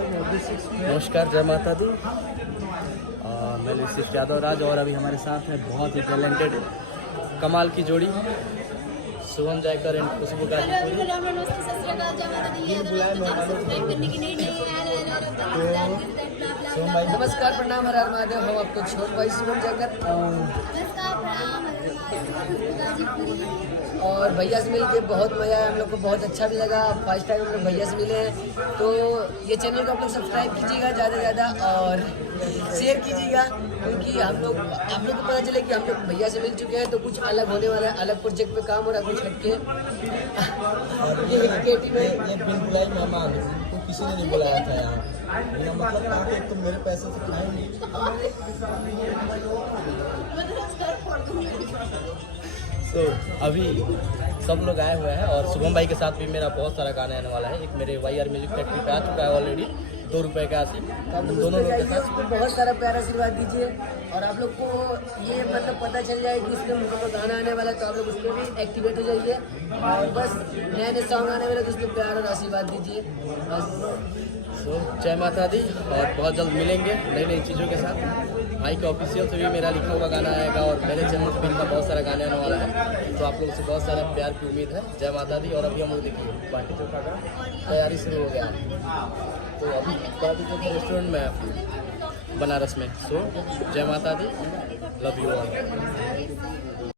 नमस्कार, जय माता दी। मैं ऋषिक यादव राज और अभी हमारे साथ है बहुत ही टैलेंटेड कमाल की जोड़ी शुभम जायकर एंड खुशबू गाजीपुरी। नमस्कार, प्रणाम, हर हर महादेव। हम आपको छोट भाई शुभम जायकर और भैया से मिलके बहुत मज़ा आया। हम लोग को बहुत अच्छा भी लगा। फर्स्ट टाइम हम लोग भैया से मिले हैं, तो ये चैनल को आप लोग सब्सक्राइब कीजिएगा ज़्यादा से ज़्यादा और शेयर कीजिएगा, क्योंकि आप लोग को पता चले कि हम लोग भैया से मिल चुके हैं तो कुछ अलग होने वाला है। अलग प्रोजेक्ट पे काम हो रहा है, कुछ हटके। ये केटी में ये बिन बुलाई मेहमान को किसी ने नहीं बुलाया था यहाँ। बिना मतलब आके तुम मेरे पैसे से खाएंगे। तो अभी सब लोग आए हुए हैं और शुभम भाई के साथ भी मेरा बहुत सारा गाना आने वाला है। एक मेरे वाईआर म्यूजिक फैक्ट्री पे आ चुका है ऑलरेडी, 2 रुपए का आसी। दोनों लोग के साथ उसको बहुत सारा प्यार आशीर्वाद दीजिए और आप लोग को ये मतलब पता चल जाए कि उसमें मुझको गाना आने वाला है, तो आप लोग उसमें भी एक्टिवेट हो जाइए और बस नए नए सॉन्ग आने वाले तो उसमें प्यार और आशीर्वाद दीजिए बस। तो जय माता दी और बहुत जल्द मिलेंगे नई नई चीज़ों के साथ। भाई का ऑफिशियल से भी मेरा लिखा हुआ गाना आएगा और मेरे चैनल पर भी इनका बहुत सारा गाने आने वाला है, तो आप लोगों से बहुत सारा प्यार की उम्मीद है। जय माता दी। और अभी हम लोग देखिए बाटी चोखा का तैयारी शुरू हो गया, तो अभी बाटी चोखा रेस्टोरेंट में बनारस में। सो जय माता दी, लव यू ऑल।